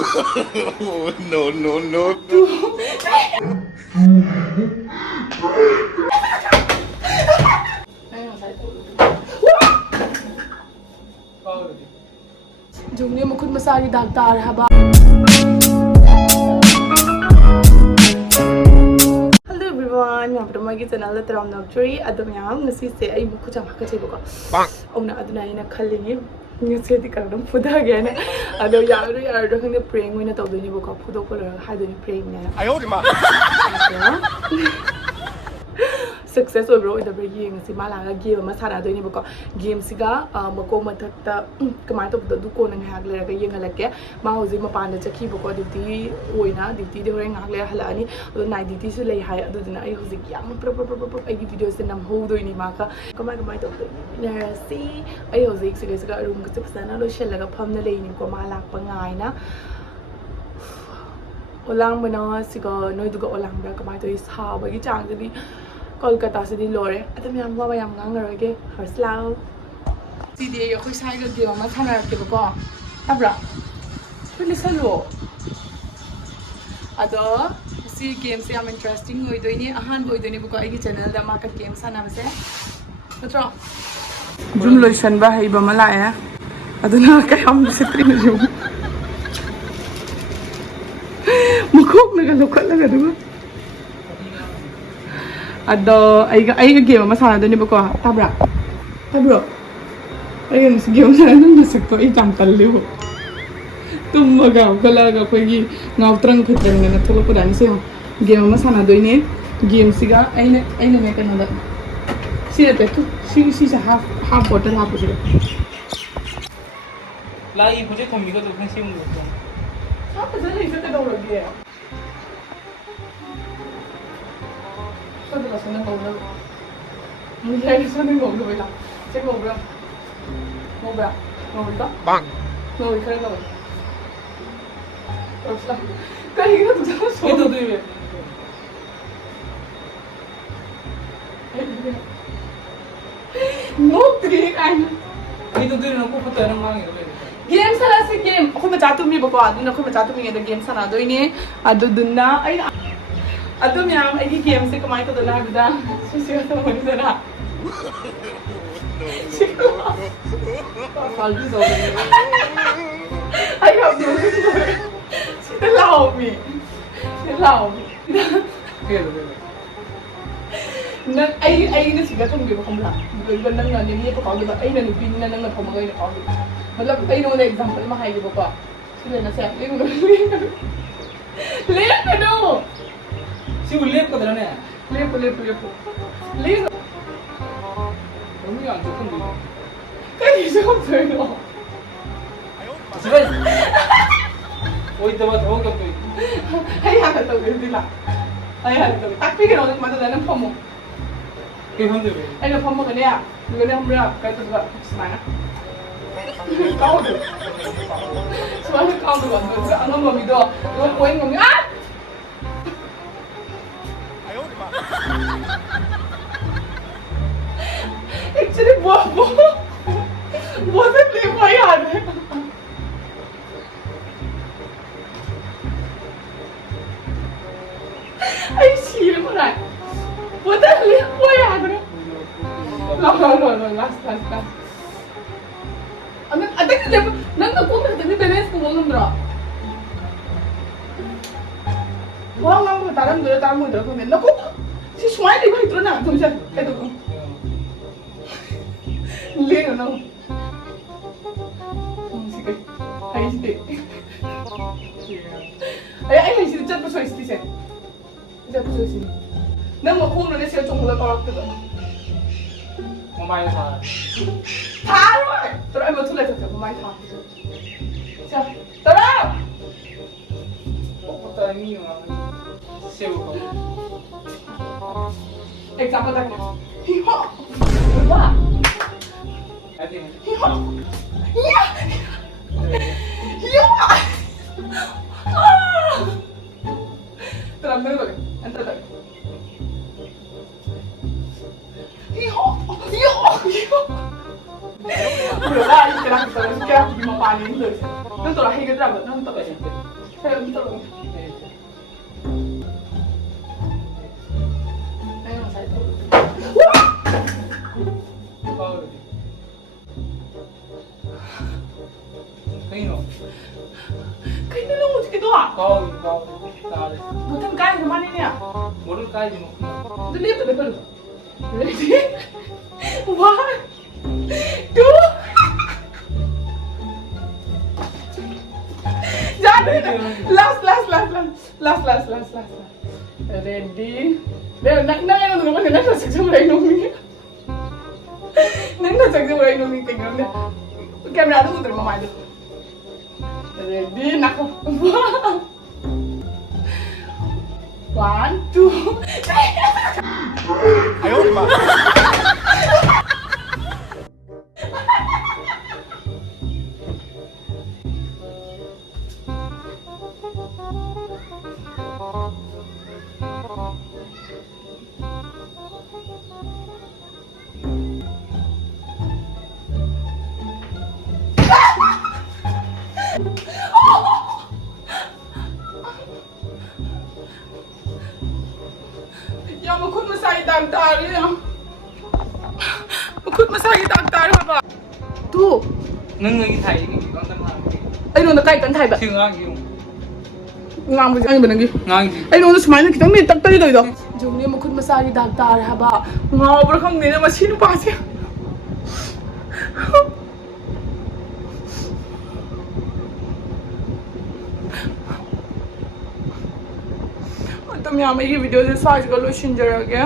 No, no, no. Jungli mo khud masari dag tar haba. Hello everyone, welcome to my channel. Taram Nocturne. Adum yang ngasi se ai mukhu jama ka chebo ko. Auna aduna ina khalini. Ngase di karam phuda gaya na. Ado yaru yaru khang praying wina tawdoni bo ko phudo ko la haidoni praying na. Ayo di ma. Success over the breaking Simala game Masara doing book game siga Mako Matata command of the Duko and Hagler young like Mahozima Panda Chaki Boko duty Oina duty during Hagler Halani the night duties lay high other than I was a young videos and I'm holding Maka command my doctor see I was a room to shell like a pump the lane in Komala Pangaina Olang Mana Siga no to go Olang command is how by each other Kolkata से दिन लोरे अतः मैं हमको bye हमगांग करोगे हर्षलाओ सीधे ये कोई साइड के गेम में खाना रखे बको अब रा फिर लिसन लो अतो सी गेम से हम इंटरेस्टिंग हुई तो इन्हें आहान हुई तो इन्हें बको एक चैनल दा मार्केट गेम सा नाम से बच्चों जुम लोशन बा है बमला है अतो ना क्या हम सित्री में जुम मुखोक नगा लोकल लगा दूँ Ado ay game masana doon ni bako tabra tabro ayun si game sana nung nasakto ay jam taliw tumagaw kalaga ko gi ngawtrang khitrang na natulog ko dan siya game masana doon ni game siga ay na may kanada siya to si sa half bottle half siya lagi मुझे थम्मी को तो अपने SIM लो half जरा इसे तो दौड़ गया Saan na ngawla? Nangyari saan na ngawla ba lang? Check ngawla. Ngawla? Ngawla ba? Bang! Ngawla ka rin ngawla. Tapos lang. Kaya ka ito sa so. Ito ito yun. No trick! ito ito yun ang pupunta ng mga ito. Game sana si game. Ako machatumi ba ko? Doon ako machatumi nga game sana. Doon ni. Ado doon na. Ay Ato miyam, ay game si kumain ko doon na susiyo sa mga nisa na. Siko. Faldi zo. Ay, have no reason. Sinalaw me. Sinalaw me. Ay na siya kung di ba kumla. Iba nang nangyay ko kawag diba? Ay nanipin na nang napamagay na kawag. Malap ay nung na-example, makahay diba pa? Sila na siya. Liyan na no! Si ulit ko dala na. Lepo. Lepo. Ano yan? Joke mo. Kaya siya ko no. Sige. Oy, dapat ho ka to. Ay, haka to nila. Ay, haka to. Takpi ka na ulit matala ng pamo. Kaya hindi ba? Ay, ng pamo ka niya. Hindi na humra. Kaya ito ba? Semana. Kau do. Semana kau do. Ano mami do? Yung poin mami. Ah! Actually, bobo. Bobo lipa yan. Ay, sila mo na. Bobo lipa yan. No. Last. Atak na lipa. Nang nagpunta ka, balance ko mo nandra. Wah, nggak mau taram dulu komen. Naku, si semua di bawah itu na, tuh bisa, itu kan. Lihat no. Sige, ayo sih. Ayo sih, cepat pasal sih. Cepat pasal sih. Nang mau kuno nih sih cuma udah korak tuh. Mamaya sa. Taruh, terus ayo tuh lihat tuh, mamai taruh. Siap, taruh. Pupunta niyo ang sewa ko. Example tak? Hiho. Apa? Ate. Hiho. Iya. Hiho. Terang lagi. Enter lagi. Hiho. Udah lah, sekarang kita lima paling dulu. Nang tolak higa drama, nang tolak ya. Saya nang tolak. Ayo saya tolak. Power. Kino. Kayo na lang ulit ito ah. Power. Tare. Bukan kaya naman niya. Modul kai di mo. Dali ito, dali. Ready? 1, 2. Jadi, last. Ready? Nang ano naman na nasagsa mo na inumi. Nang nasagsa mo na inumi tingnan na. Camera ito tutuloy mamado. Ready? Nako. 1, 2. Ayaw, di ba? Ya makut masai dagdar ya. Makut masai dagdar haba. Tu. Nang ngi thai ni con tan ha. Ai no na kai kan thai ba. Siêu ngang hiu. Ngang ba ai ba nangi. Ngang hi. Ai no na smile na kitang ni tak tai doi do. Jong ni makut masai dagdar haba. Ngaw bra khang ni na masinu pa se. तो मैं हमें ये video से size कर लो शिंजर आ गया